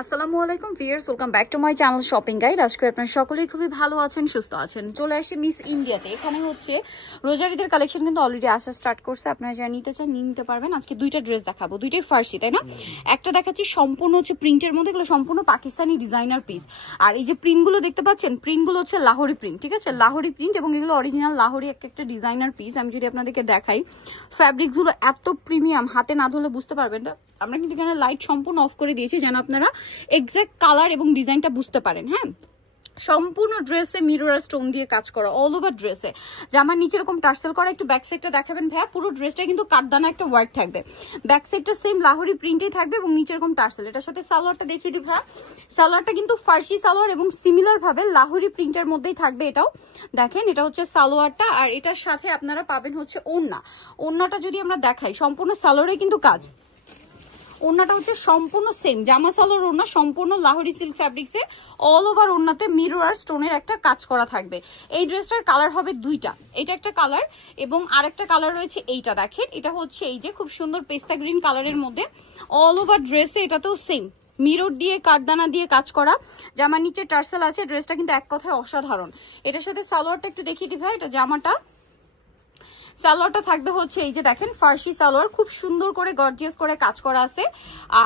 আসসালামু আলাইকুম viewers, welcome back to my channel shopping guide. আজকে আপনারা সকলেই খুবই ভালো আছেন, সুস্থ আছেন। চলে আসি মিস ইন্ডিয়াতে। এখানে হচ্ছে রোজারিদের কালেকশন কিন্তু অলরেডি আসা স্টার্ট করছে। আপনারা যারা নিতে চান নিয়ে নিতে পারবেন। আজকে দুইটা ড্রেস দেখাবো, দুইটাই ফার্সি, তাই না? একটা দেখাচ্ছি সম্পূর্ণ হচ্ছে প্রিন্টের মধ্যে, এগুলো সম্পূর্ণ পাকিস্তানি ডিজাইনার পিস। আর এই যে প্রিন্টগুলো দেখতে পাচ্ছেন, প্রিন্টগুলো হচ্ছে লাহোরি প্রিন্ট, ঠিক আছে? লাহোরি প্রিন্ট, এবং এগুলো অরিজিনাল লাহোরি একটা ডিজাইনার পিস। আমি যদি আপনাদেরকে দেখাই, ফ্যাব্রিকগুলো এত প্রিমিয়াম, হাতে না ধরলে বুঝতে পারবেন না। আমরা কিন্তু এখানে লাইট সম্পূর্ণ অফ করে দিয়েছি যেন আপনারা এক্সাক্ট কালার এবং ডিজাইনটা বুঝতে পারেন। হ্যাঁ, সম্পূর্ণ ড্রেসে মিরর স্টোন দিয়ে কাজ করা, অল ওভার ড্রেসে। জামার নিচে এরকম টার্সেল করা। একটু ব্যাক সাইডটা দেখাবেন ভাইয়া। পুরো ড্রেসটা কিন্তু কাঠদানা একটা ওয়ার্ক থাকবে, ব্যাক সাইডটা সেম লাহোরি প্রিন্টেই থাকবে এবং নিচে এরকম টার্সেল। এটার সাথে সালোয়ারটা দেখিয়ে দিই ভাইয়া। সালোয়ারটা কিন্তু ফার্সি সালোয়ার এবং সিমিলার ভাবে লাহোরি প্রিন্টের মধ্যেই থাকবে। এটাও দেখেন, এটা হচ্ছে সালোয়ারটা। আর এটার সাথে আপনারা পাবেন হচ্ছে ওড়না। ওড়নাটা যদি আমরা দেখাই, সম্পূর্ণ সালোয়ারে কিন্তু কাজ। ওড়নাটা হচ্ছে সম্পূর্ণ সেম, জামা সালোয়ার ওড়না, সম্পূর্ণ লাহোরি সিল্ক ফ্যাব্রিক্সে অল ওভার ওড়নাতে মিরর আর স্টোনের একটা কাজ করা থাকবে। এই ড্রেসটার কালার হবে দুইটা, এটা একটা কালার এবং আরেকটা কালার রয়েছে এইটা। দেখেন, এটা হচ্ছে এই যে খুব সুন্দর পেস্তা গ্রিন কালারের মধ্যে অল ওভার ড্রেসে, এটাতেও সেম মিরর দিয়ে কাঠদানা দিয়ে কাজ করা। জামার নিচে টার্সেল আছে। ড্রেসটা কিন্তু এক কথায় অসাধারণ। এটার সাথে সালোয়ারটা একটু দেখিয়ে দিই ভাই। এটা জামাটা, সালোয়ারটা থাকবে হচ্ছে এই যে দেখেন ফার্সি সালোয়ার, খুব সুন্দর করে গর্জিয়াস করে কাজ করা আছে।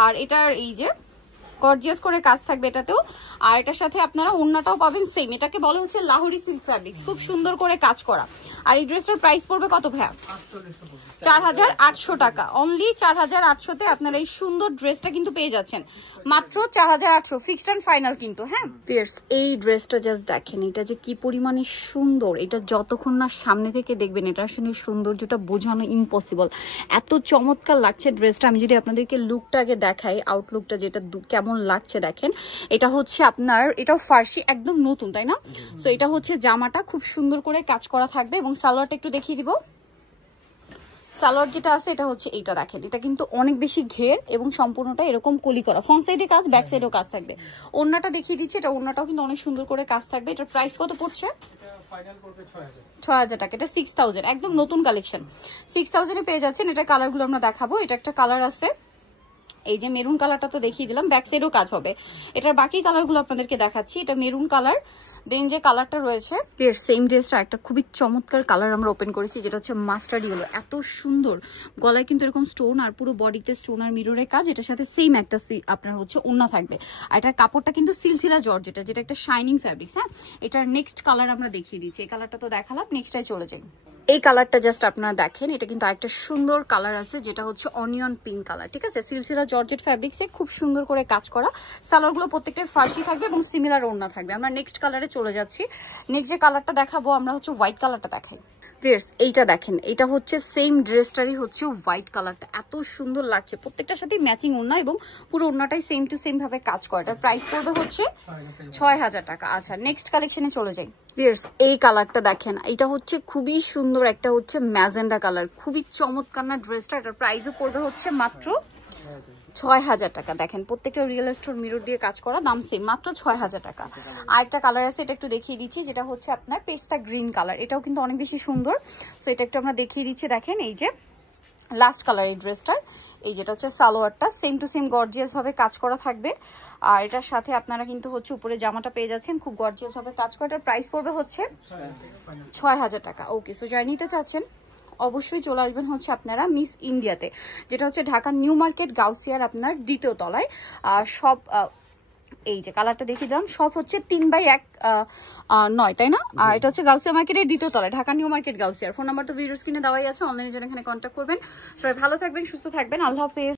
আর এটার এই যে গর্জিয়াস করে কাজ থাকবে এটাতেও। আর এটার সাথে আপনারা ওড়নাটাও পাবেন সেম। এটাকে বলে হচ্ছে লাহোরি সিল্ক ফ্যাব্রিক্স, খুব সুন্দর করে কাজ করা। আর এই ড্রেসটার প্রাইস পড়বে কত ভাইয়া? 4800 টাকা। অনলি 4800-তে আপনারা এই সুন্দর ড্রেসটা কিন্তু পেয়ে যাচ্ছেন, মাত্র 4800, ফিক্সড এন্ড ফাইনাল কিন্তু। হ্যাঁ ভিউয়ার্স, এই ড্রেসটা জাস্ট দেখেন, এটা যে কি পরিমাণে সুন্দর। এটা যতক্ষণ না সামনে থেকে দেখবেন, এটা আসলে সৌন্দর্যটা বোঝানো ইম্পসিবল, এত চমৎকার লাগছে ড্রেসটা। আমি যদি আপনাদেরকে লুকটা আগে দেখাই, আউটলুকটা যেটা কেমন লাগছে দেখেন। এটা হচ্ছে আপনার, এটাও ফার্সি, একদম নতুন, তাই না? সো এটা হচ্ছে জামাটা, খুব সুন্দর করে কাজ করা থাকবে। এবং সালোয়ারটা একটু দেখিয়ে দিব। সালোয়ার যেটা আছে এটা হচ্ছে এইটা, দেখেন এটা কিন্তু অনেক বেশি ঘের এবং সম্পূর্ণটা এরকম কলি করা, ফ্রন্ট সাইডে কাজ, ব্যাক সাইডেও কাজ থাকবে। ওড়নাটা দেখিয়ে দিচ্ছি, এটা ওড়নাটাও কিন্তু অনেক সুন্দর করে কাজ থাকবে। এটার প্রাইস কত পড়ছে? 6000 টাকা। এটা 6000, একদম নতুন কালেকশন। 6000-এ পেয়ে যাচ্ছেন। এটা কালারগুলো আমরা দেখাবো। এটা একটা কালার আছে, এই যে মেরুন কালারটা তো দেখিয়ে দিলাম, ব্যাক সাইডেও কাজ হবে। এটার বাকি কালারগুলো আপনাদেরকে দেখাচ্ছি। এটা মেরুন কালার, দেন যে কালারটা রয়েছে সেম ড্রেসটা একটা খুবই চমৎকার কালার আমরা ওপেন করেছি, যেটা হচ্ছে মাস্টার্ড ইয়েলো। এত সুন্দর, গলায় কিন্তু এরকম স্টোন আর পুরো বডিতে স্টোন আর মিররের কাজ। এটার সাথে সেম একটা আপনার হচ্ছে ওড়না থাকবে। আর এটার কাপড়টা কিন্তু সিলসিলা জর্জেট, যেটা একটা শাইনিং ফ্যাব্রিক্স। হ্যাঁ, এটার নেক্সট কালার আমরা দেখিয়ে দিচ্ছি। এই কালারটা তো দেখালাম, নেক্সটটাই চলে যাই। এই কালারটা জাস্ট আপনারা দেখেন, এটা কিন্তু আরেকটা সুন্দর কালার আছে, যেটা হচ্ছে অনিয়ন পিঙ্ক কালার, ঠিক আছে? সিলসিলা জর্জেট ফ্যাব্রিক্সে খুব সুন্দর করে কাজ করা। সালোয়ারগুলো প্রত্যেকটাই ফার্সি থাকবে এবং সিমিলার ওড়না থাকবে। আমরা নেক্সট কালারে চলে যাচ্ছি। নেক্সট যে কালারটা দেখাবো আমরা হচ্ছে হোয়াইট কালারটা দেখাই। ভিউয়ার্স, এইটা দেখেন, এটা হচ্ছে সেম ড্রেসটারই হচ্ছে হোয়াইট কালারটা, এত সুন্দর লাগছে। প্রত্যেকটার সাথে ম্যাচিং ওড়না এবং পুরো ওড়নাটাই সেম টু সেম ভাবে কাজ করে। এটার প্রাইস পড়বে হচ্ছে 6000 টাকা। আচ্ছা, নেক্সট কালেকশনে চলে যাই। ভিউয়ার্স, এই কালারটা দেখেন, এটা হচ্ছে খুবই সুন্দর, একটা হচ্ছে ম্যাজেন্ডা কালার, খুবই চমৎকার না ড্রেসটা। এটার প্রাইসও পড়বে হচ্ছে মাত্র 6000 টাকা। দেখেন প্রত্যেকটা রিয়েল স্টোর মিরর দিয়ে কাজ করা, দাম সেম, মাত্র 6000 টাকা। আর একটা কালার আছে, এটা একটু দেখিয়ে দিচ্ছি, যেটা হচ্ছে আপনার পেস্তা গ্রিন কালার। এটাও কিন্তু অনেক বেশি সুন্দর। সো এটা একটু আমরা দেখিয়ে দিচ্ছি। দেখেন এই যে লাস্ট কালার এই ড্রেসটার, এই যেটা হচ্ছে সালোয়ারটা সেম টু সেম গর্জিয়াস ভাবে কাজ করা থাকবে। আর এটার সাথে আপনারা কিন্তু হচ্ছে উপরে জামাটা পেয়ে যাচ্ছেন, খুব গর্জিয়াস ভাবে কাজ করা। এটার প্রাইস পড়বে হচ্ছে 6000 টাকা। ওকে, সো যারা নিতে চাচ্ছেন অবশ্যই চলে আসবেন হচ্ছে আপনারা মিস ইন্ডিয়াতে, যেটা হচ্ছে ঢাকা নিউ মার্কেট গাউসিয়ার আপনার দ্বিতীয় তলায়। সব এই যে কালারটা দেখিয়ে দিলাম, সব হচ্ছে 3x1 9, তাই না? আর এটা হচ্ছে গাউসিয়া মার্কেটের দ্বিতীয় তলায়, ঢাকা নিউ মার্কেট গাউসিয়ার। ফোন নাম্বার তো ভিডিও স্ক্রিনে দেওয়াই আছে, অনলাইনে জন্য এখানে কন্ট্যাক্ট করবেন। সবাই ভালো থাকবেন, সুস্থ থাকবেন, আল্লাহ হাফেজ।